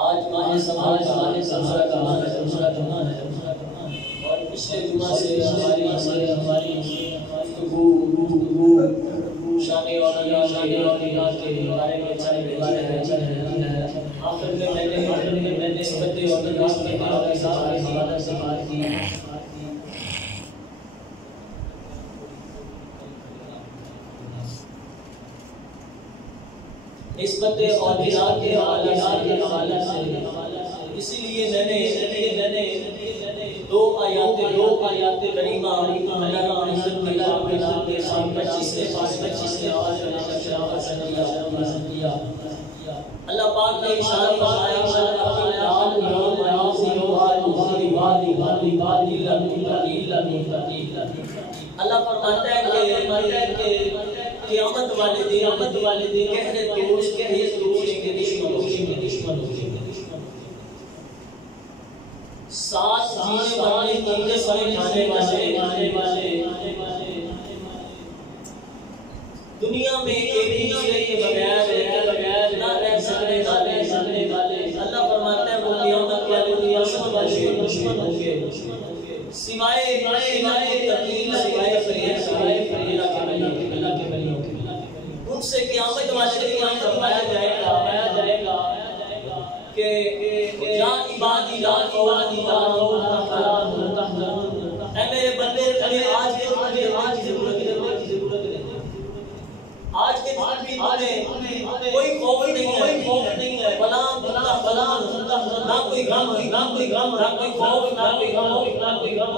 آج ماہ سماج دوسرا کمان ہے اور پچھلے جمعہ سے ہماری گفتگو شان اور نگاہ کے بارے میں چل رہی ہے۔ آخر میں میں نے نسبت اور نگاہ کے حوالے سے بات کی۔ نسبت اور نگاہ کے حوالے سے اسی لیے میں نے دو آیات کریمہ اللہ کے سامنے 25 سے آواز کیا۔ اللہ پاک نے ارشاد فرمایا اللہ فرماتا ہے کہ قیامت والے دن گہرے دوست کے دشمن ہوں گے۔ ساتھ جینے والے نیندے سارے کھانے والے دنیا میں ایک دوسرے کے بغیر نہ رہ سکنے والے اللہ فرماتا ہے وہ قیامت والے دشمن ہوں گے سوائے تقلید سوائے فریضہ کے بلیوں کے ان سے قیامت والے دن فرمایا جائے گا کہ یا عبادی لا اے میرے بندے آج کی ضرورت آج کے دن بھی کوئی خوف نہیں ہے بلا نہ کوئی غم نہ کوئی خوف نہ کوئی غم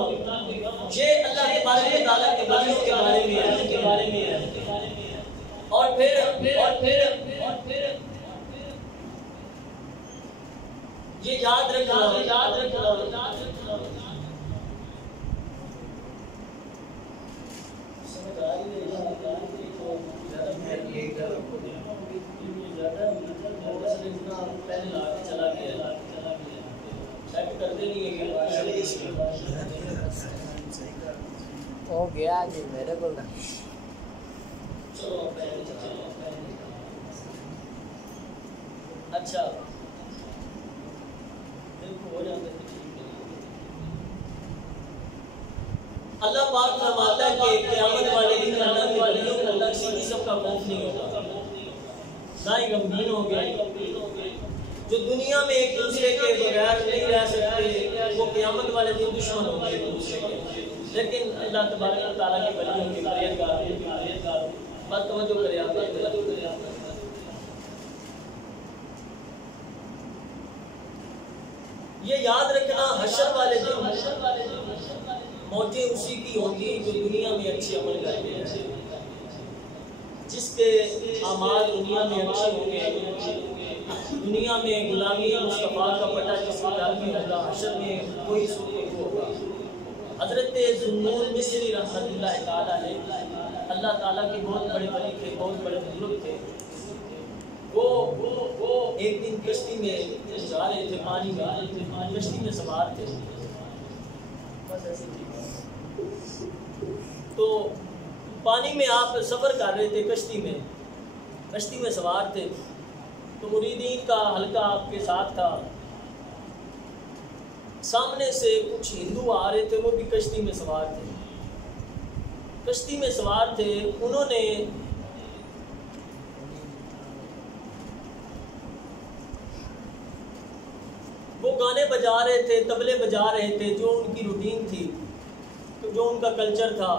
یہ اللہ کے بارے میں تعالیٰ کے بارے میں ہے اور پھر یہ یاد رکھنا ہو گیا جی میرے کو اچھا اللہ پاک فرماتا ہے کہ قیامت والے دن اللہ کے ولیوں کو اللہ کسی قسم کا خوف نہیں ہوگا نہ ہی غمگین ہوں گے جو دنیا میں ایک دوسرے کے بغیر نہیں رہ سکتے وہ قیامت والے دن دشمن ہوں گے ایک دوسرے کے لیکن اللہ تبارک و تعالیٰ کے ولیوں کے پرہیزگار بات توجہ کرے آپ یہ یاد رکھنا حشر والے دن موتیں اسی کی ہوں گی جو دنیا میں اچھے عمل کرتے ہیں جس کے اعمال دنیا میں اچھے ہوں گے دنیا میں غلامی مصطفیٰ کا پٹا جس کے ڈال میں ہوگا حشر میں کوئی سوء نہیں ہوگا۔ حضرت ذوالنون مصری رحمۃ اللہ تعالیٰ ہے اللہ تعالیٰ کے بہت بڑے ولی تھے بہت بڑے بزرگ تھے وہ ایک دن کشتی میں جا رہے تھے پانی میں کشتی میں سوار تھے تو پانی میں آپ سفر کر رہے تھے کشتی میں سوار تھے تو مریدین کا حلقہ آپ کے ساتھ تھا سامنے سے کچھ ہندو آ رہے تھے وہ بھی کشتی میں سوار تھے انہوں نے وہ گانے بجا رہے تھے طبلے بجا رہے تھے جو ان کی روٹین تھی جو ان کا کلچر تھا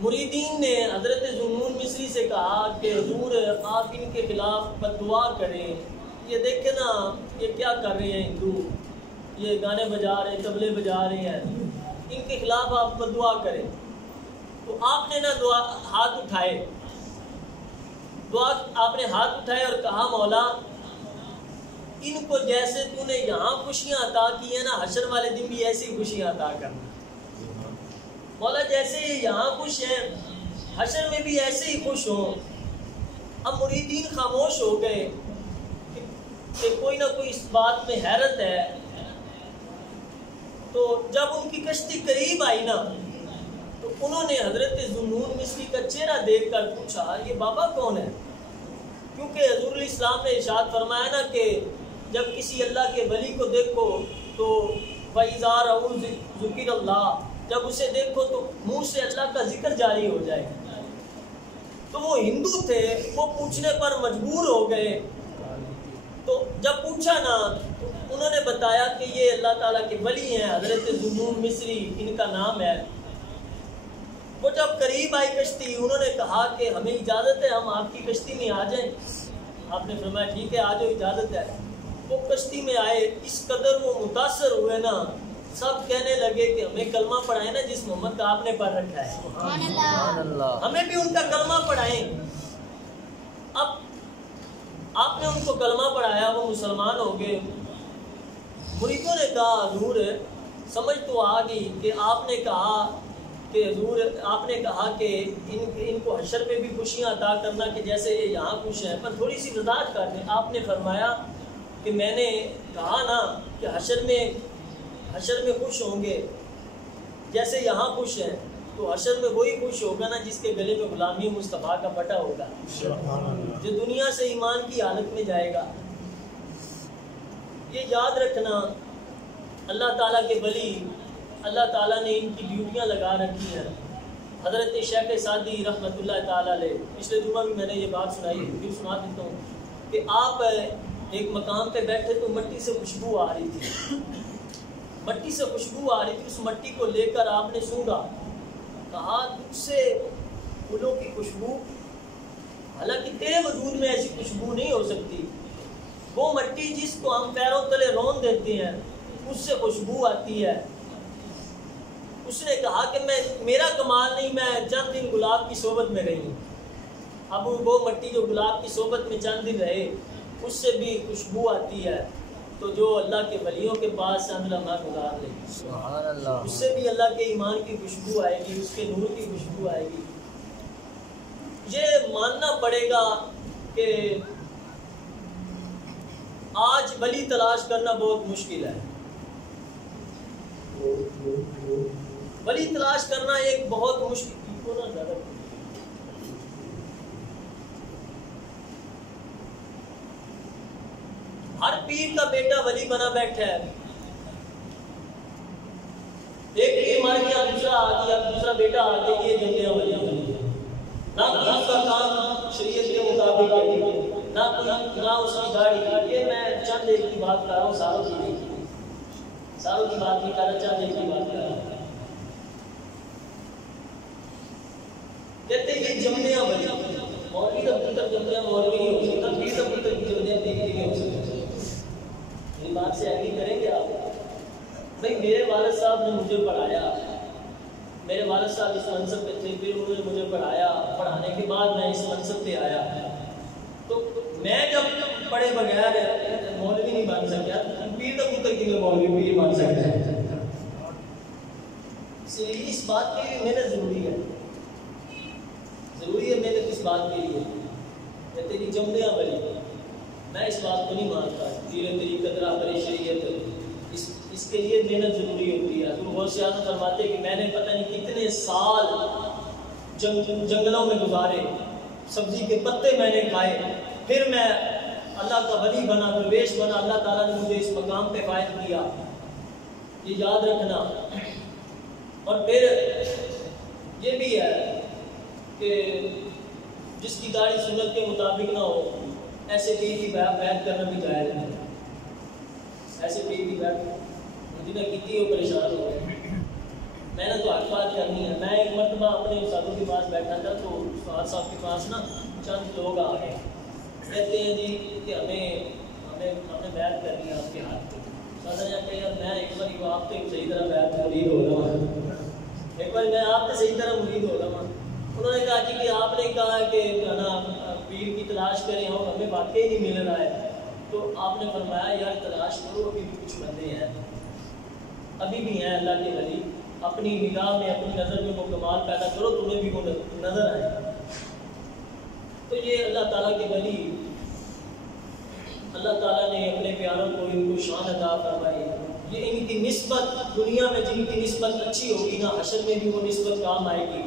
مریدین نے حضرت ذوالنون مصری سے کہا کہ حضور آپ ان کے خلاف بد دعا کریں یہ دیکھیں نا یہ کیا کر رہے ہیں ہندو یہ گانے بجا رہے ہیں طبلے بجا رہے ہیں ان کے خلاف آپ بد دعا کریں تو آپ نے نا ہاتھ اٹھائے اور کہا مولا ان کو جیسے تو نے یہاں خوشیاں عطا کی ہیں نا حشر والے دن بھی ایسی خوشیاں عطا کرنا مولا جیسے یہ یہاں خوش ہیں حشر میں بھی ایسے ہی خوش ہوں۔ اب مریدین خاموش ہو گئے کہ کوئی نہ کوئی اس بات میں حیرت ہے. تو جب ان کی کشتی قریب آئی نا تو انہوں نے حضرت ذوالنون مصری کا چہرہ دیکھ کر پوچھا یہ بابا کون ہے؟ کیونکہ حضور علیہ السلام نے ارشاد فرمایا نا کہ جب کسی اللہ کے ولی کو دیکھو تو وَإِذَا رَأَوْا ذُكِرَ اللَّهُ، جب اسے دیکھو تو منہ سے اللہ کا ذکر جاری ہو جائے. تو وہ ہندو تھے، وہ پوچھنے پر مجبور ہو گئے. تو جب پوچھا نا تو انہوں نے بتایا کہ یہ اللہ تعالیٰ کے ولی ہیں، حضرت ذوالنون مصری ان کا نام ہے. وہ جب قریب آئی کشتی انہوں نے کہا کہ ہمیں اجازت ہے ہم آپ کی کشتی میں آ جائیں. آپ نے فرمایا ٹھیک ہے آ جاؤ، اجازت ہے. وہ کشتی میں آئے، اس قدر وہ متاثر ہوئے نا، سب کہنے لگے کہ ہمیں کلمہ پڑھائیں نا جس محمد کا آپ نے پڑھ رکھا ہے، سبحان اللہ، ہمیں بھی ان کا کلمہ پڑھائیں. اب آپ نے ان کو کلمہ پڑھایا، وہ مسلمان ہو گئے. مریدوں نے کہا حضور سمجھ تو آ گئی کہ آپ نے کہا کہ حضور آپ نے کہا کہ ان کو حشر میں بھی خوشیاں عطا کرنا کہ جیسے یہ یہاں خوش ہیں، پر تھوڑی سی وضاحت کر دیں. آپ نے فرمایا کہ میں نے کہا نا کہ حشر میں خوش ہوں گے جیسے یہاں خوش ہیں، تو حشر میں وہی خوش ہوگا نا جس کے گلے میں غلامی مصطفیٰ کا پٹا ہوگا، جو دنیا سے ایمان کی حالت میں جائے گا. یہ یاد رکھنا، اللہ تعالیٰ کے ولی، اللہ تعالیٰ نے ان کی ڈیوٹیاں لگا رکھی ہیں. حضرت شیخ سعدی رحمۃ اللہ تعالیٰ علیہ، پچھلے جمعہ بھی میں نے یہ بات سنائی، پھر سنا دیتا ہوں کہ آپ ایک مقام پہ بیٹھے تو مٹی سے خوشبو آ رہی تھی، مٹی سے خوشبو آ رہی تھی. اس مٹی کو لے کر آپ نے سونگا، کہا تجھ سے پھولوں کی خوشبو، حالانکہ تیرے وجود میں ایسی خوشبو نہیں ہو سکتی. وہ مٹی جس کو ہم پیروں تلے رون دیتے ہیں اس سے خوشبو آتی ہے. اس نے کہا کہ میرا کمال نہیں، میں چند دن گلاب کی صحبت میں رہی ہوں. اب وہ مٹی جو گلاب کی صحبت میں چند دن رہے اس سے بھی خوشبو آتی ہے. تو جو اللہ کے ولیوں کے پاس چند لمحہ گزار لے سبحان اللہ، اس سے بھی اللہ کے ایمان کی خوشبو آئے گی، اس کے نور کی خوشبو آئے گی. یہ ماننا پڑے گا کہ آج ولی تلاش کرنا بہت مشکل ہے. ولی تلاش کرنا ایک بہت مشکل. ہر پیر کا بیٹا ولی بنا بیٹھا ہے. ایک پیر مار گیا، دوسرا آ گیا، دوسرا بیٹا آ گیا، یہ جنگیاں ولی نہ اس کا کام شریعت کے مطابق ہے، نہ اس کی گاڑی. یہ میں چند ایک کی بات کر رہا ہوں، ساروں کی نہیں، ساروں کی بات نہیں کر رہا، چند ایک کی بات کر رہا ہوں. کہتے ہیں یہ جمدیاں ولی، مولوی کا پتر جمدیاں مولوی نہیں ہو سکتا، پیر کا پتر کی جمدیاں دیکھتے نہیں ہو سکتا. میری بات سے ایگری کریں گے آپ؟ بھائی میرے والد صاحب نے مجھے پڑھایا، میرے والد صاحب اس منصب پہ تھے، پھر انہوں نے مجھے پڑھایا، پڑھانے کے بعد میں اس منصب پہ آیا. تو میں جب پڑھے بغیر مولوی نہیں بن سکیا، پیر کا پتر کی میں مولوی پیر بن سکتا ہے. اس لیے اس بات کے لیے محنت ضروری ہے، ضروری ہے محنت اس بات کے لیے. کہتے کہ جمدیاں ولی، میں اس بات کو نہیں مانتا. دھیرے دھیرے قدرہ بری شریعت، اس کے لیے محنت ضروری ہوتی ہے. حضور غوث اعظم فرماتے کہ میں نے پتہ نہیں کتنے سال جنگلوں میں گزارے، سبزی کے پتے میں نے کھائے، پھر میں اللہ کا ولی بنا، درویش بنا. اللہ تعالیٰ نے مجھے اس مقام پہ فائز کیا، یہ یاد رکھنا. اور پھر یہ بھی ہے کہ جس کی داڑھی سنت کے مطابق نہ ہو، ایسے پیر کی بیعت کرنا بھی جائز ہے. ایسے پیر کی بیعت جنہیں کتنی ہو پریشان ہو گئے. میں نے تو حق بات کرنی ہے. میں ایک مرتبہ اپنے استادوں کے پاس بیٹھا تھا، تو استاد صاحب کے پاس نا چند لوگ آ گئے، کہتے ہیں جی کہ ہمیں بیعت کرنی ہے آپ کے ہاتھ پہ. استاد نے کہا یار میں ایک بار آپ سے صحیح طرح بیعت مرید ہو رہا ہوں، ایک بار میں آپ سے صحیح طرح مرید ہو رہا ہوں. انہوں نے کہا کہ آپ نے کہا کہ پیر کی تلاش کریں اور ہمیں واقعی نہیں مل رہا ہے. تو آپ نے فرمایا یار تلاش کرو، ابھی بھی کچھ بندے ہیں، ابھی بھی ہیں اللہ کے ولی، اپنی نگاہ میں اپنی نظر میں وہ کمال پیدا کرو، تمہیں بھی وہ نظر آئے. تو یہ اللہ تعالیٰ کے ولی اللہ تعالیٰ نے اپنے پیاروں کو ان کو شان عطا فرمائی. یہ ان کی نسبت دنیا میں جن کی نسبت اچھی ہوگی نا حشر میں بھی وہ نسبت کام آئے گی.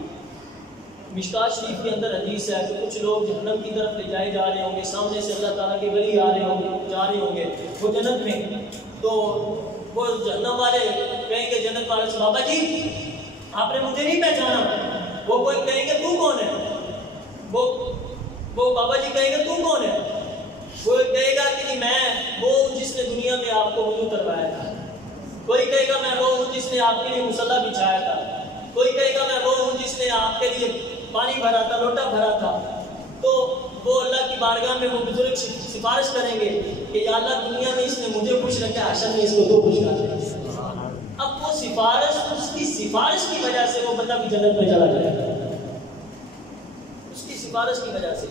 مشکات شریف کے اندر حدیث ہے کہ کچھ لوگ جہنم کی طرف لے جائے جا رہے ہوں گے, سامنے سے اللہ تعالیٰ کے ولی آ رہے ہوں گے, جا رہے ہوں گے وہ جنت میں. تو وہ جہنم والے کہیں گے جنت والے سے بابا جی آپ نے مجھے نہیں پہچانا. وہ کوئی کہیں گے تو کون ہے؟ وہ بابا جی کہیں گے تو کون ہے؟ وہ کہے گا کہ میں وہ ہوں جس نے دنیا میں آپ کو وضو کروایا تھا. کوئی کہے گا میں وہ ہوں جس نے آپ کے لیے مصلی بچھایا تھا. کوئی کہے گا میں وہ ہوں جس نے آپ کے لیے پانی بھرا تھا, لوٹا بھرا تھا. تو وہ اللہ کی بارگاہ میں وہ بزرگ سفارش کریں گے کہ یا اللہ دنیا میں اس نے مجھے خوش رکھا, حشر میں اس کو تو خوش رکھا. اب وہ سفارش, اس کی سفارش کی وجہ سے وہ بندہ بھی جنت میں چلا جائے گا, اس کی سفارش کی وجہ سے.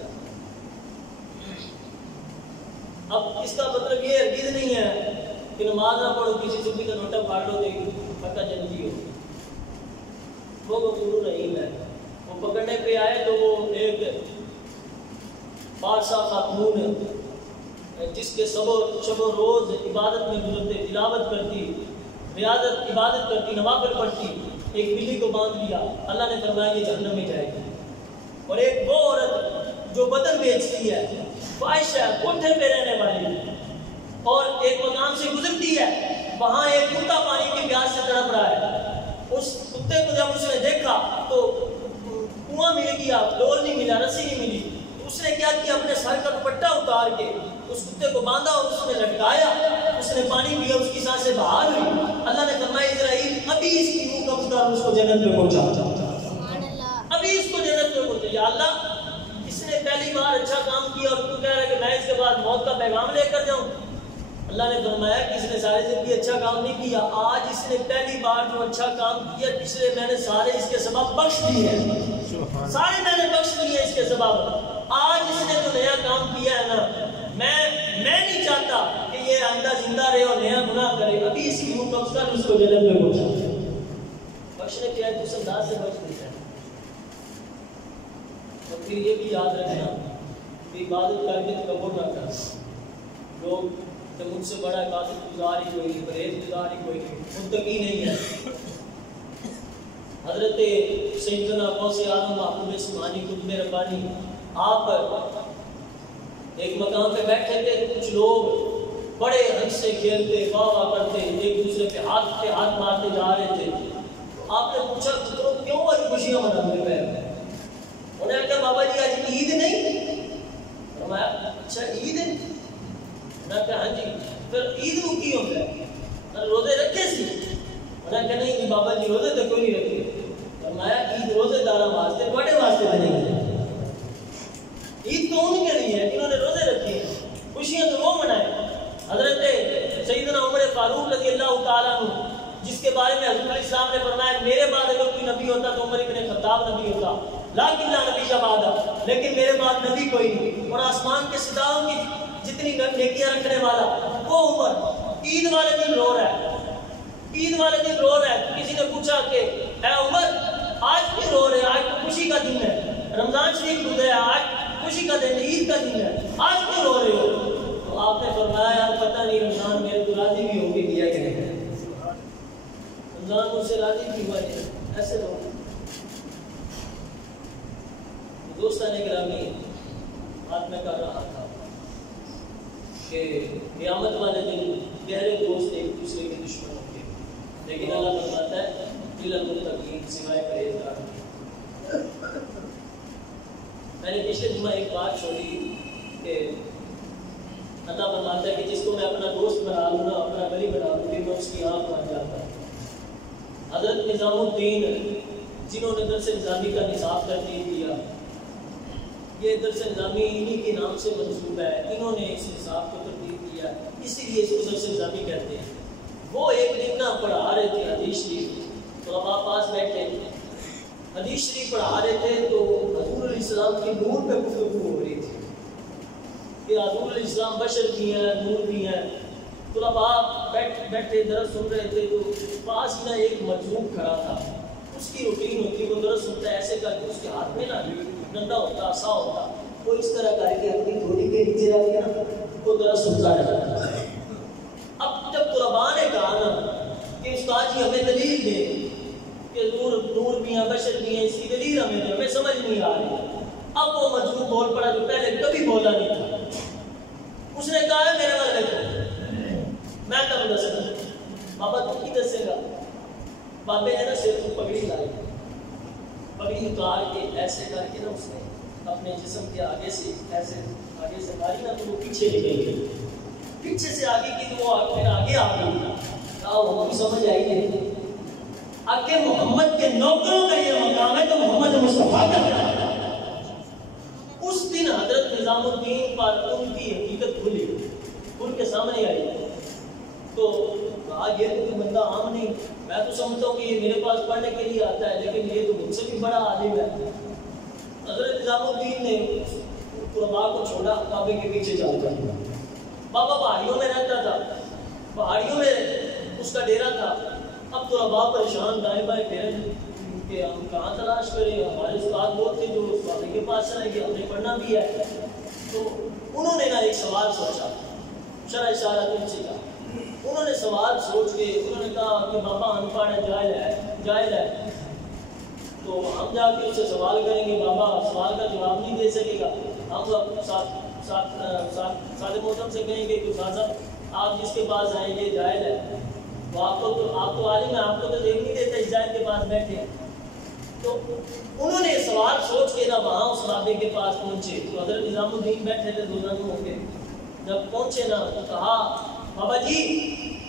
اب اس کا مطلب یہ ہرگز نہیں ہے کہ نماز نہ پڑھو, کسی صوفی کا نوٹا پھاڑ لو تو پکا جنتی ہو. وہ غفور رحیم ہے. وہ پکڑنے پہ آئے تو وہ ایک بادشاہ خاتون جس کے شب و روز عبادت میں گزرتے, تلاوت کرتی, ریاضت عبادت کرتی, نوافل پڑھتی, ایک بلی کو باندھ لیا. اللہ نے فرمایا یہ جہنم میں جائے گی. اور ایک وہ عورت جو بدن بیچتی ہے, فاحش ہے, کوٹھے پہ رہنے والی, اور ایک مقام سے گزرتی ہے, وہاں ایک کتا پانی کی پیاس سے تڑپ رہا ہے. اس کتے کو جب اس نے دیکھا تو کنواں مل گیا, ڈول نہیں ملا, رسی نہیں ملی. اس نے کیا کیا, اپنے سر کا دوپٹہ اتار کے اس کتے کو باندھا اور اس نے لٹکایا. اس نے پانی پیا, اس کی سانسیں بحال ہوئی. اللہ نے فرمایا اسرائیل ابھی اس کی روح قبض کر اس کو جنت میں پہنچا, ابھی اس کو جنت میں پہنچا. یا اللہ اس نے پہلی بار اچھا کام کیا اور تو کہہ رہا ہے کہ میں اس کے بعد موت کا پیغام لے کر جاؤں. اللہ نے فرمایا کہ اس نے ساری زندگی اچھا کام نہیں کیا, آج اس نے پہلی بار جو اچھا کام کیا پچھلے میں نے سارے اس کے سبب بخش دیے ہیں, سارے میں نے بخش دیے اس کے سبب. آج اس نے جو نیا کام کیا ہے نا, میں نہیں چاہتا کہ یہ آئندہ زندہ رہے اور نیا گناہ کرے. ابھی اس کی روح قبض کر اس کو جنت میں پہنچا. بخشنے کیا ہے تو اس انداز سے بخش دیتا ہے. اور پھر یہ بھی یاد رکھنا کہ عبادت کر کے تکبر نہ کرنا. لوگ کہ مجھ سے بڑا عبادت گزار ہی کوئی نہیں, پرہیز گزار ہی کوئی نہیں, متقی نہیں ہے. حضرت سیدنا غوث اعظم محبوب سبحانی قطب ربانی آپ ایک مقام پہ بیٹھے تھے, کچھ لوگ بڑے ہنسے کھیلتے واہ واہ کرتے ایک دوسرے پہ ہاتھ مارتے جا رہے تھے. آپ نے پوچھا تو کیوں آج خوشیاں مناتے پہ؟ انہوں نے کہا بابا جی آج عید نہیں. فرمایا اچھا عید ہے؟ انہوں نے کہا ہاں جی. پھر عید کو کی ہوتا ہے, روزے رکھے سی؟ انہوں نے کہا نہیں بابا جی روزے تو کوئی نہیں رکھے. فرمایا عید روزے دارا واسطے, بڑے واسطے نہیں ہے. عید تو ان کے لیے ہے انہوں نے روزے رکھے, خوشیاں تو وہ منائے. حضرت سیدنا عمر فاروق رضی اللہ تعالیٰ عنہ جس کے بارے میں حضرت علیہ السلام نے فرمایا میرے بعد اگر کوئی نبی ہوتا تو عمر ابن خطاب نبی ہوتا, لیکن لا نبی بعد, لیکن میرے بعد نبی کوئی نہیں. اور آسمان کے ستاروں کی جتنی نیکیاں رکھنے والا وہ عمر عید والے دن رو رہا ہے, عید والے دن رو رہا ہے. کسی نے پوچھا کہ اے عمر آج کیوں رو رہے ہیں؟ آج تو خوشی کا دن ہے, رمضان شریف گزرا, آج خوشی کا دن ہے, عید کا دن ہے, آج کیوں رو رہے ہو؟ تو آپ نے فرمایا یار پتہ نہیں رمضان میرے کو راضی بھی ہو کے دیا کہ نہیں, رمضان مجھ سے راضی بھی ہوا نہیں, ایسے رو. دوستان گرامی بات میں کر رہا تھا کہ قیامت والے دن گہرے دوست ایک دوسرے کے دشمن ہوں گے, لیکن اللہ فرماتا ہے الا المتقین, سوائے پرہیزگار. میں نے پچھلے جمعہ ایک بات چھوڑی کہ اللہ فرماتا ہے کہ جس کو میں اپنا دوست بنا لوں نا, اپنا ولی بنا لوں, پھر میں اس کی آنکھ بن جاتا ہوں. حضرت نظام الدین جنہوں نے درس نظامی کا نصاب ترتیب کیا, یہ درس نظامی انہی کے نام سے منسوب ہے, انہوں نے اس نصاب کو ترتیب کیا, اسی لیے اس کو درس نظامی کہتے ہیں. وہ ایک دن نہ پڑھا رہے تھے حدیث شریف, تو اب آپ پاس بیٹھے حدیث شریف پڑھا رہے تھے تو حضور علیہ السلام کی نور پہ گفتگو ہو رہی تھی کہ حضور علیہ السلام بشر بھی ہیں, نور بھی ہیں. تو اب آپ بیٹھے درس سن رہے تھے, تو پاس ہی نہ ایک مجذوب کھڑا تھا. اس کی روٹین ہوتی, وہ درس سنتا ہے ایسے کر کے اس کے ہاتھ میں نا ڈنڈا ہوتا, سا ہوتا, وہ اس طرح کر کے اپنی گھوڑی کے نیچے رکھ کے نا وہ ذرا سنتا رہتا ہے. اب جب طلباء نے کہا نا کہ استاد جی ہمیں دلیل دیں کہ نور میاں بشر میاں اس کی دلیل ہمیں سمجھ نہیں آ رہی. اب وہ مجروح بول پڑا جو پہلے کبھی بولا نہیں تھا. اس نے کہا ہے میرے والے کو میں تب دس بابا تو کی دسے گا. بابے نے نا سر کو پگڑی لائی, پگڑی اتار کے ایسے کر کے نا اس نے اپنے جسم کے آگے سے ایسے آگے سے ماری نا تو وہ پیچھے نکل گئی. پیچھے سے آگے کی تو وہ پھر آگے آ گئی. وہ بھی سمجھ آئی ہے آگے محمد کے نوکروں کا یہ مقام ہے تو محمد مصطفیٰ کا ہے. اس دن حضرت نظام الدین پر ان کی حقیقت کھلی, ان کے سامنے آئی. تو کہا یہ تو کوئی بندہ عام نہیں, میں تو سمجھتا ہوں کہ یہ میرے پاس پڑھنے کے لیے آتا ہے لیکن یہ تو مجھ سے بھی بڑا عالم ہے. حضرت نظام الدین نے طلباء کو چھوڑا, کعبے کے پیچھے چل کر. بابا پہاڑیوں میں رہتا تھا, پہاڑیوں میں اس کا ڈیرا تھا. اب طلباء پریشان دائیں بائیں پھر کہ ہم کہاں تلاش کریں, ہمارے استاد بہت تھے جو اس بابے کے پاس چلے گئے, ہم نے پڑھنا بھی ہے. تو انہوں نے نا ایک سوال سوچا, شرح اشارہ ان سے کہا. انہوں نے سوال سوچ کے انہوں نے کہا کہ بابا ان پڑھ ہے جائز ہے. تو ہم جا کے اس سے سوال کریں گے, بابا سوال کا جواب نہیں دے سکے گا. ہم ساتھ محترم سے کہیں گے کہ صاحب آپ جس کے پاس آئیں گے جائز ہے. تو آپ تو عالم ہیں, آپ کو تو دیکھ نہیں دیتے اس جائز کے پاس بیٹھے. تو انہوں نے سوال سوچ کے نا وہاں اس بابے کے پاس پہنچے. تو حضرت نظام الدین بیٹھے تھے دونوں ہو کے. جب پہنچے نا تو کہا بابا جی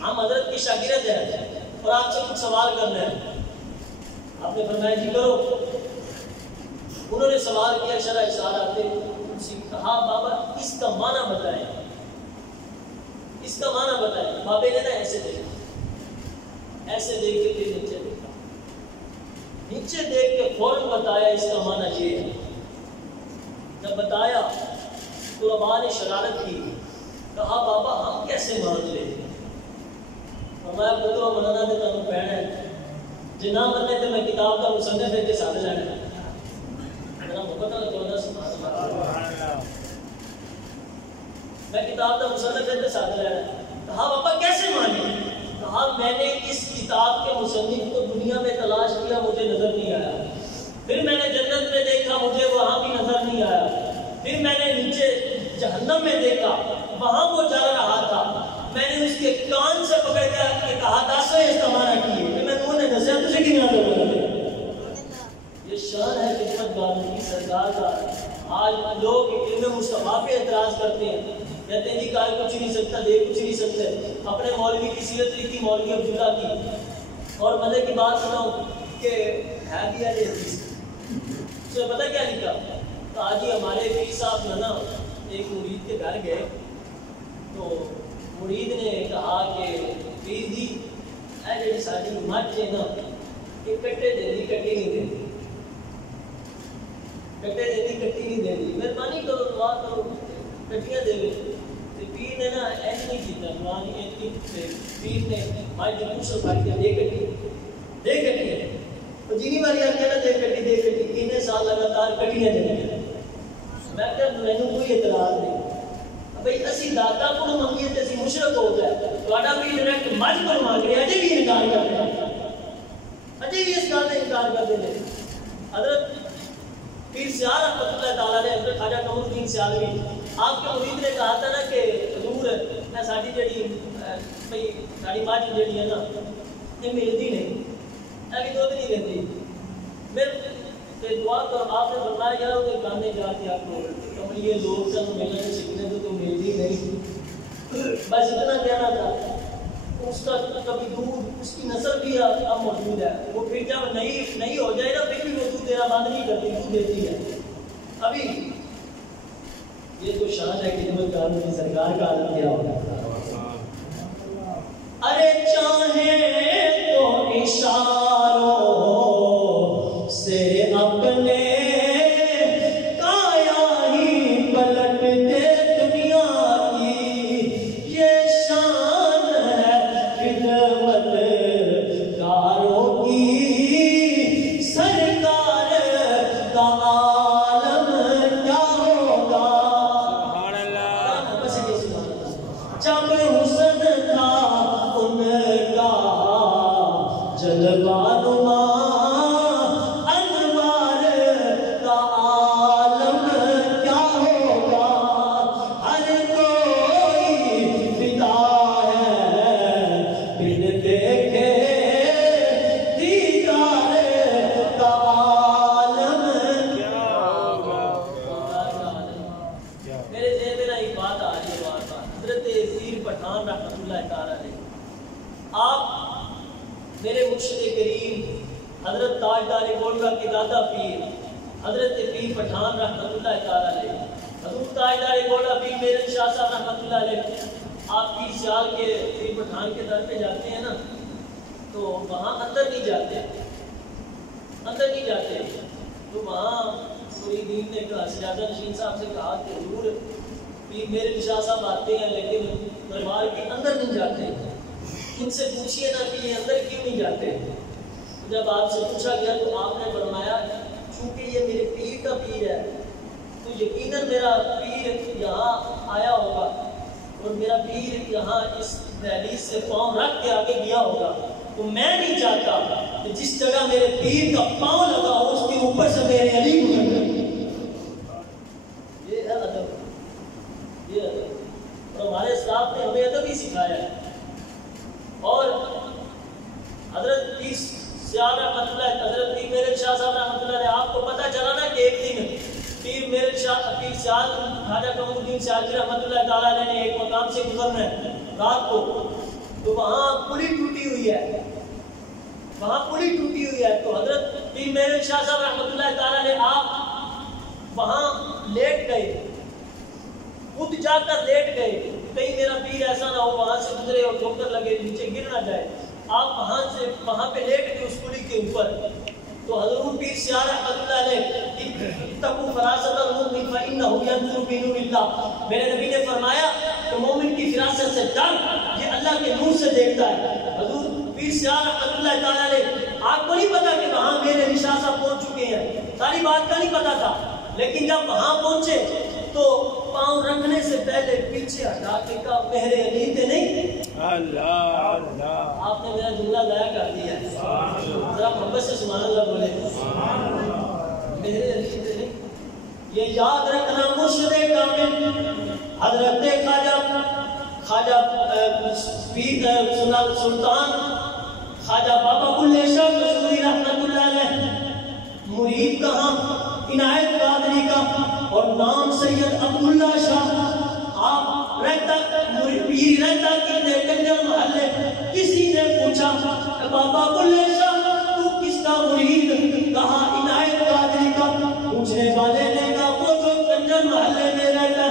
ہم حضرت کی شاگرد ہیں اور آپ سے کچھ سوال کرنا ہے. آپ نے فرمایا جی کرو. انہوں نے سوال کیا شرح اشارہ آتے ان سے کہا بابا اس کا معنی بتائیں, اس کا معنی بتائیں. بابے نے نا ایسے دیکھا, ایسے دیکھ کے پھر نیچے دیکھا, نیچے دیکھ کے فوراً بتایا اس کا معنی یہ ہے. جب بتایا طلباء نے شرارت کی, کہا بابا ہم کیسے مان لیں. فرمایا پترو مننا تے تانوں پینا ہے, جے نہ مننے تے میں کتاب دا مصنف دے کے ساتھ لینا. میرا محبت اللہ تعالیٰ سبحان اللہ, میں کتاب دا مصنف دے کے ساتھ لینا. کہا بابا کیسے مانیں. کہا میں نے اس کتاب کے مصنف کو دنیا میں تلاش کیا, مجھے نظر نہیں آیا. پھر میں نے جنت میں دیکھا, مجھے وہاں بھی نظر نہیں آیا. پھر میں نے نیچے جہنم میں دیکھا, وہاں وہ چل رہا تھا. میں نے اس کے کان سے پکڑ کے کہا دس اس کا معنی کیے. پھر میں انہوں نے دسیا تجھے کی نہ لگا. یہ شان ہے خدمت گاروں کی سرکار کا. آج لوگ علم مصطفیٰ پہ اعتراض کرتے ہیں, کہتے ہیں جی کار کچھ نہیں سکتا, دے کچھ نہیں سکتے. اپنے مولوی کی سیرت لکھی مولوی عبداللہ کی, اور مزے کی بات سناؤں کہ ہے بھی اہل حدیث. اس میں پتہ کیا لکھا, تو آج ہی ہمارے پیر صاحب جو ہے نا ایک مرید کے گھر گئے. تو مرید نے کہا کہ پیر جی اے جی ساری مجھ ہے نا یہ کٹے دے دی, کٹی نہیں دے دی, کٹے دے دی کٹی نہیں دے دی. مہربانی کرو دعا کرو کٹیاں دے دے. پیر نے نا ایسے نہیں کیتا, پیر نے مجھ نے پوچھو کھائی دے کٹی دے کٹی. تو جینی والی آ کے نا دے کٹی کتنے سال لگاتار کٹیاں دے. میں کہ میں نے کوئی اعتراض نہیں بھائی اسی داتا کو منگیے تے اسی مشرک ہو گئے. تہاڈا بھی ڈائریکٹ مجھ کو مانگ رہے اجے بھی انکار کر رہے ہیں, اجے بھی اس گل کا انکار کر دے رہے. حضرت پیر سیال رحمۃ اللہ تعالیٰ نے حضرت خواجہ قمر الدین سیالوی آپ کے مرید نے کہا تھا نا کہ حضور میں ساڈی جڑی بھئی ساڈی مجھ جڑی ہے نا یہ ملتی نہیں, اے بھی دودھ نہیں دیتی. پھر دعا کر آپ نے فرمایا یار وہ گانے جا کے آپ کو یہ لوگ سب ملنے سیکھنے تو ملتی نہیں. بس اتنا کہنا تھا. اس کا کبھی دودھ اس کی نسل بھی اب موجود ہے. وہ پھر جب نہیں ہو جائے نا پھر بھی وہ دودھ دینا بند نہیں کرتی, دودھ دیتی ہے ابھی. یہ تو شان ہے خدمت گاروں کی سرکار کا عالم کیا ہوگا. ارے چاہے تو اشاروں سے اپنے سرکار کا عالم کیا ہوگا. حسن تھا ان کا جلوہ نما انوار کا عالم کیا ہوگا ہر کوئی فدا ہے بن دیکھے دیدار کا عالم کیا ہوگا. میرے ذہن میں ایک بات آ رہی ہے حضرت پیر پٹھان رحمۃ اللہ تعالیٰ علیہ. آپ میرے مرشد کریم حضرت تاجدار گولڈا کے دادا پیر حضرت پیر پٹھان رحمۃ اللہ تعالیٰ علیہ حضرت تاجدار گولڈا پیر میرن شاہ صاحب رحمۃ اللہ علیہ آپ پیر سیال کے پیر پٹھان کے در پہ جاتے ہیں نا تو وہاں اندر نہیں جاتے تو وہاں کوئی دین نے کہا سجادہ نشین صاحب سے کہا کہ حضور پیر میرن شاہ صاحب آتے ہیں لیکن دربار کے اندر نہیں جاتے ان سے پوچھئے نا کہ یہ اندر کیوں نہیں جاتے. جب آپ سے پوچھا گیا تو آپ نے فرمایا چونکہ یہ میرے پیر کا پیر ہے تو یقیناً میرا پیر یہاں آیا ہوگا اور میرا پیر یہاں اس دہلیز سے پاؤں رکھ کے آگے گیا ہوگا تو میں نہیں چاہتا کہ جس جگہ میرے پیر کا پاؤں لگا ہو اس کے اوپر سے میرے علی گزر گئے. یہ ہے ادب. اور ہمارے اسلاف نے ہمیں ادب ہی سکھایا ہے. اور حضرت پیر سیال رحمۃ اللہ حضرت پیر میرن شاہ صاحب رحمۃ اللہ علیہ آپ کو پتہ چلا نا کہ ایک دن پیر میرن شاہ پیر سیال خواجہ قمر الدین سیالوی رحمۃ اللہ تعالیٰ علیہ نے ایک مقام سے گزرنا ہے رات کو تو وہاں پلی ٹوٹی ہوئی ہے تو حضرت پیر میرن شاہ صاحب رحمۃ اللہ تعالیٰ علیہ آپ وہاں لیٹ گئے خود جا کر لیٹ گئے کہیں میرا پیر ایسا نہ ہو وہاں سے گزرے اور ٹھوکر لگے نیچے گر نہ جائے. آپ وہاں پہ لیٹ گئے اس پلی کے اوپر تو حضرت پیر سیال رحمۃ اللہ علیہ اتقوا فراست المؤمن فانه ينظر بنور اللہ میرے نبی نے فرمایا کہ مومن کی فراست سے ڈر یہ اللہ کے نور سے دیکھتا ہے. حضرت پیر سیال رحمۃ اللہ تعالیٰ علیہ آپ کو نہیں پتا کہ وہاں میرے نشاہ صاحب پہنچ چکے ہیں ساری بات کا نہیں پتا تھا لیکن جب وہاں پہنچے تو پاؤں رکھنے سے پہلے پیچھے ہٹا کے کہا میرے علی تھے نہیں. اللہ آپ نے میرا جملہ ضائع کر دیا ہے ذرا محبت سے سبحان اللہ بولے میرے علی تھے نہیں. یہ یاد رکھنا مرشد کامل حضرت خواجہ سلطان خواجہ بابا بلے شاہ کشمیری رحمۃ اللہ علیہ مرید کہاں عنایت قادری کا اور نام سید عبداللہ شاہ آپ رہتا پیر رہتا کتنے کنجر محلے کسی نے پوچھا بابا بلے شاہ تو کس کا مرید کہا عنایت قادری کا پوچھنے والے نے کہا وہ جو کنجر محلے میں رہتا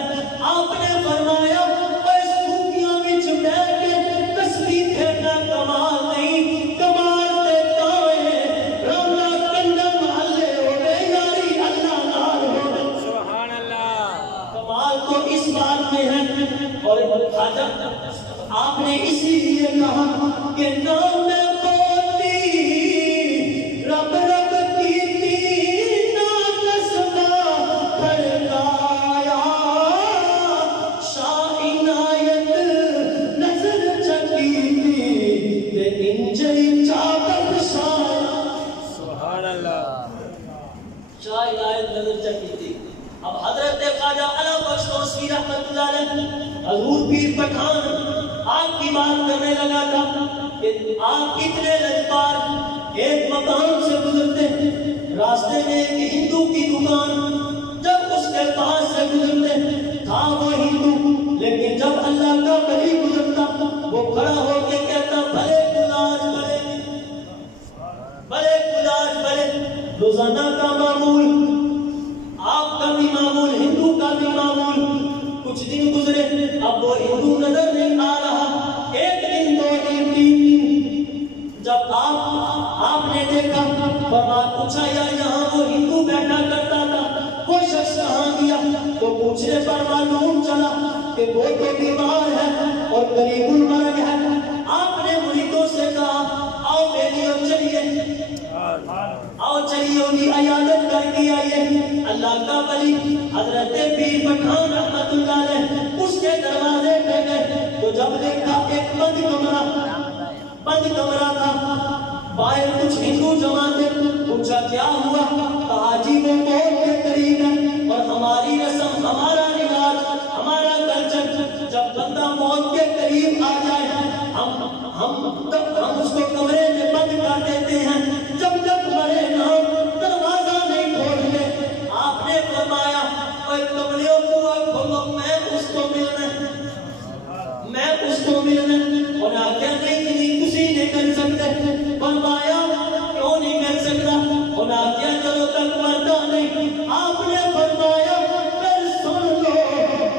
آپ نے فرمایا بس صوفیاں وچ بیٹھ کے تسبیح پھیرنا کمال نہیں کمال تے تائیں رونا کنجر محلے ہوے یاری اللہ نال ہوے سبحان اللہ. کمال تو اس بات میں ہے اور خواجہ آپ نے اسی لیے کہا کہ نام پوتی رب رب کیتی نا قصبہ پھڑکایا شاہ عنایت نظر چکیتی تے انجی چاہت شاہ سبحان اللہ شاہ عنایت نظر چکیتی. اب حضرت خواجہ علم بخش توسوی رحمۃ اللہ علیہ حضور پیر پٹھان آپ کی بات کرنے لگا تھا کہ آپ کتنے لجپال ایک مقام سے گزرتے راستے میں ایک ہندو کی دکان جب اس کے پاس سے گزرتے تھا وہ ہندو لیکن جب اللہ کا ولی گزرتا وہ کھڑا ہو کے کہتا بھلے گلاج بھلے گلاج بھلے. روزانہ کا معمول آپ کا بھی معمول ہندو کا بھی معمول کچھ دن گزرے اب وہ ہندو نظر نہیں آ رہا ایک دن دو دن تین دن جب آپ نے دیکھا بات پوچھا یہاں وہ ہندو بیٹھا کرتا تھا وہ شخص کہاں گیا تو پوچھنے پر معلوم چلا کہ وہ تو بیمار ہے اور قریب المرگ ہے. آپ نے مریدوں سے کہا آؤ میری اور چلیے آؤ چلیے ان کی عیادت کر کے آئیے. اللہ کا ولی حضرت پیر پٹھان رحمۃ اللہ علیہ اس کے دروازے پہ گئے تو تو جب دیکھا ایک بند کمرہ تھا، باہر کچھ ہندو جمع تھے، پوچھا کیا ہوا؟ کہا جی وہ موت کے قریب ہے اور ہماری رسم، ہمارا رواج، ہمارا کلچر، جب بندہ موت کے قریب آ جائے ہم اس کو کمرے میں بند کر دیتے ہیں، جب تک مرے نہ دروازہ نہیں کھولتے۔ آپ نے فرمایا اے کملیوں کو کھولو، میں اس کو ملنا اور آگیا نہیں کسی نہیں کر سکتے۔ فرمایا کیوں نہیں کر سکتا؟ اور آگیا چلو تک مرتا نہیں۔ آپ نے فرمایا پھر سن لو،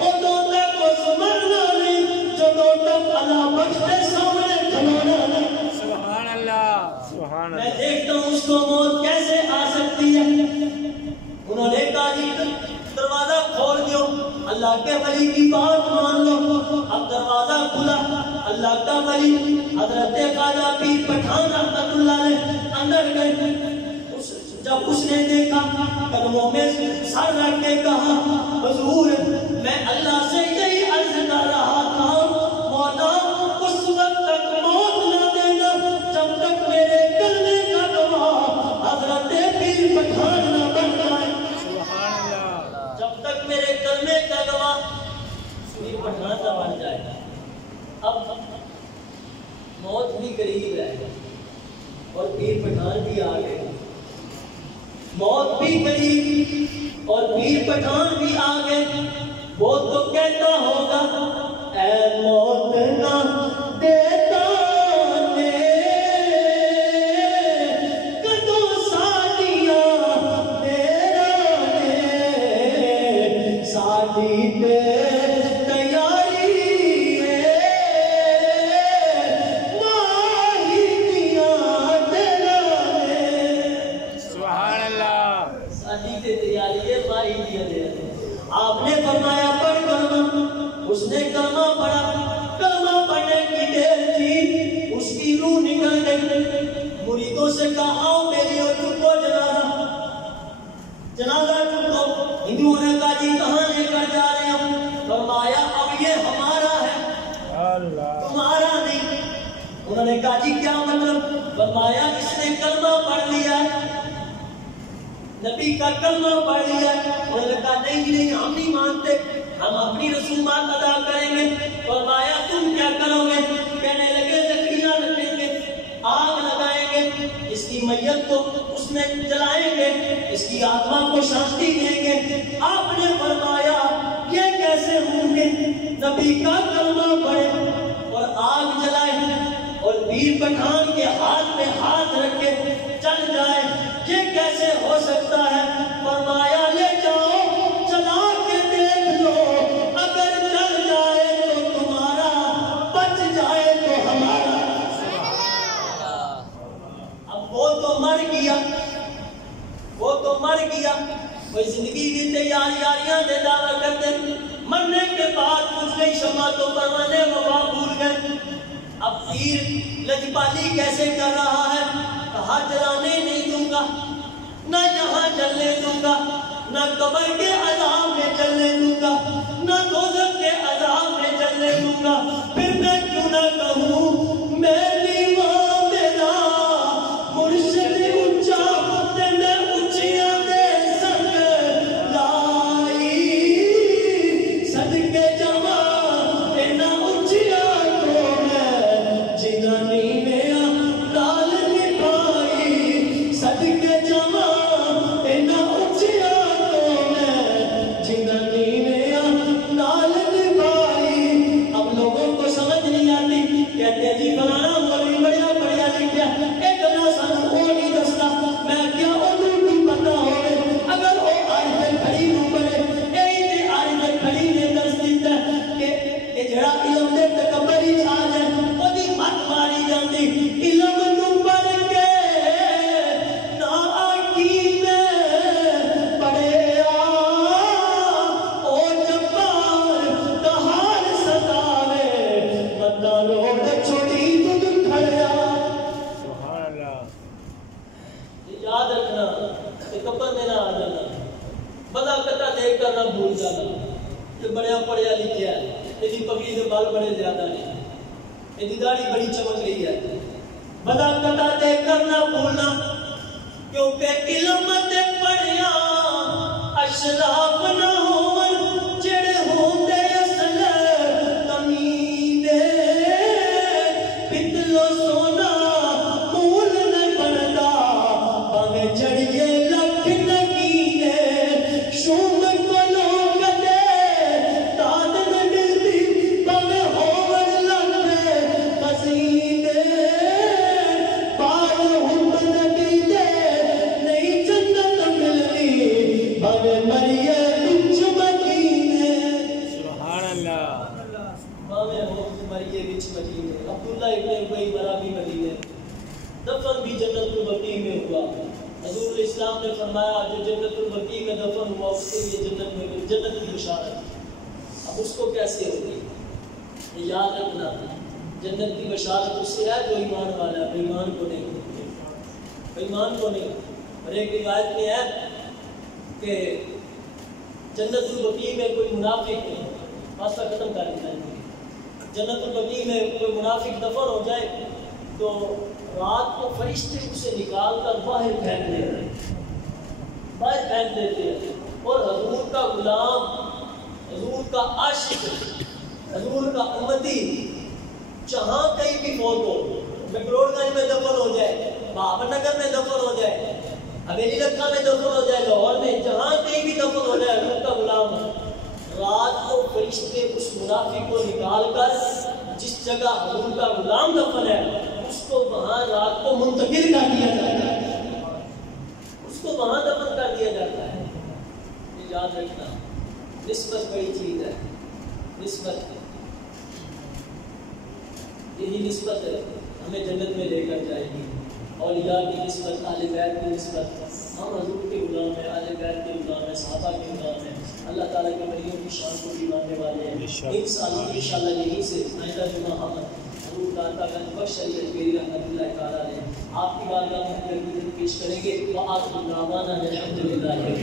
ادو تک اس مرنا نہیں جدو تک اللہ بخشے سامنے کھلونا نہیں۔ سبحان اللہ، سبحان اللہ۔ میں دیکھتا ہوں اس کو موت کیسے آ سکتی ہے۔ انہوں نے کہا جی دروازہ کھول دیو، اللہ کے ولی کی بات مان لو۔ اب دروازہ کھلا، اللہ کا ولی حضرت خواجہ پیر پٹھان رحمت اللہ علیہ اندر گئے۔ جب اس نے دیکھا قدموں میں سر رکھ کے کہا حضور میں اللہ سے یہی عرض کر رہا تھا، مولا اس وقت تک موت نہ دینا جب تک میرے کلمے کا گواہ حضرت پیر پٹھان نہ بن جائے۔ سبحان اللہ۔ جب تک میرے کلمے کا گواہ پیر پٹھان نہ بن جائے۔ اب موت بھی قریب ہے اور پیر پٹھان بھی آ گئے۔ موت بھی قریب اور پیر پٹھان بھی آ گئے۔ وہ تو کہتا ہوگا اے موت نہ دیتا نے کدو سادیا میرا نے سادی تے آپ نے فرمایا پڑھ کلمہ، اس نے کلمہ پڑھا۔ کلمہ پڑھنے کی دیر تھی اس کی روح نکل گئی۔ مریدوں سے کہا آؤ میری اور چکو جنازہ چکو۔ ہندوؤں نے کہا جی کہاں لے کر جا رہے ہوں؟ فرمایا اب یہ ہمارا ہے تمہارا نہیں۔ انہوں نے کہا جی کیا مطلب؟ فرمایا اس نے کلمہ پڑھ لیا ہے، نبی کا کلمہ پڑھ لیا۔ انہوں نے کہا نہیں ہم نہیں مانتے، ہم اپنی رسومات ادا کریں گے۔ فرمایا تم کیا کرو گے؟ کہنے لگے لکڑیاں رکھیں گے، آگ لگائیں گے، اس کی میت کو اس میں جلائیں گے، اس کی آتما کو شانتی دیں گے۔ آپ نے فرمایا یہ کیسے ممکن؟ نبی کا کلمہ پڑھے اور آگ جلائے اور پیر پٹھان کے ہاتھ میں ہاتھ رکھ کے چل جائے، یہ کیسے ہو سکتا ہے؟ فرمایا لے جاؤ چلا کے دیکھ لو، اگر چل جائے تو تمہارا، بچ جائے تو ہمارا۔ اب وہ تو مر گیا، کوئی زندگی کی تیاریاں دے دعویٰ کرتے، مرنے کے بعد کچھ نہیں شمع تو پروانے وفا بھول گئے۔ اب پیر لجپالی کیسے کر رہا ہے؟ کہا جلانے نہیں دوں گا، نہ یہاں جلنے دوں گا، نہ قبر کے عذاب میں جلنے دوں گا، نہ دوزخ کے عذاب میں جلنے دوں گا۔ پھر میں کیوں نہ کہوں میری ماں میرا مرشد اونچا تے میں اونچیاں دے سنگ لائی، صدقے جمع اینا اونچیاں تو میں جنہ نیویاں نال نبھائی، صدقے جمع اینا اونچیاں تو میں جنہ نیویاں نال نبھائی۔ اب لوگوں کو سمجھ نہیں آتی، کہتے میری داڑھی بڑی چمک رہی ہے، بدا کٹا دے کر نہ بھولنا، کیونکہ علم تے پڑھیا اشراف نہ ہون، جڑے ہوندے اصل کمی دے، پتلو سونا مول نہیں بندا، باویں جڑیے لکھ نگینے، شوم کولو کدے داد نہ ملدی، باویں ہون لکھ خزینے، بال ہند نبی دے نہیں جنت ملنی، باویں مریے وچ مدینے، سبحان اللہ باویں ہون مریے وچ مدینے۔ عبداللہ ابن ابی مرا بھی مدینے، دفن بھی جنت البقیع میں ہوا۔ حضور علیہ السلام نے فرمایا جو جنت البقیع میں دفن ہوا اس کے لیے جنت کی بشارت۔ اب اس کو کیسے ہوگی؟ یاد رکھنا، جنت کی بشارت اس سے ہے جو ایمان والا ہے، ایمان کو نہیں، ایمان کو نہیں۔ اور ایک روایت میں ہے کہ جنت البقیع میں کوئی منافق نہیں، فاصلہ ختم کر دیتا ہے، جنت البقیع میں کوئی منافق دفن ہو جائے تو رات کو فرشتے اسے نکال کر باہر پھینک دیتے ہیں، باہر پھینک دیتے ہیں، اور حضور کا غلام، حضور کا عاشق، حضور کا امتی جہاں کہیں بھی فوت ہو، مکروڑ گنج میں دفن ہو جائے، بابر نگر میں دفن ہو جائے، حویلی لکھا میں دفن ہو جائے، لاہور میں جہاں کہیں بھی دفن ہو جائے، حضور کا غلام رات کو فرشتے اس منافق کو نکال کر جس جگہ حضور کا غلام دفن ہے اس کو وہاں رات کو منتقل کر دیا جاتا ہے، اس کو وہاں دفن کر دیا جاتا ہے۔ یہ یاد رکھنا، نسبت بڑی چیز ہے، نسبت، یہی نسبت ہے ہمیں جنت میں لے کر جائے گی۔ اولیاء کی نسبت، اہل بیت کی نسبت، ہم حضور کے غلام ہیں، اہل بیت کے غلام ہیں، صحابہ کے غلام ہیں، اللہ تعالیٰ کے ولیوں کی شان کو بھی ماننے والے ہیں۔ ان سالوں انشاءاللہ یہیں سے آئندہ جمعہ ہم حضور داتا گنج بخش علی اجمیری رحمۃ اللہ تعالیٰ علیہ آپ کی بارگاہ میں پیش کریں گے۔ وآخر دعوانا الحمدللہ۔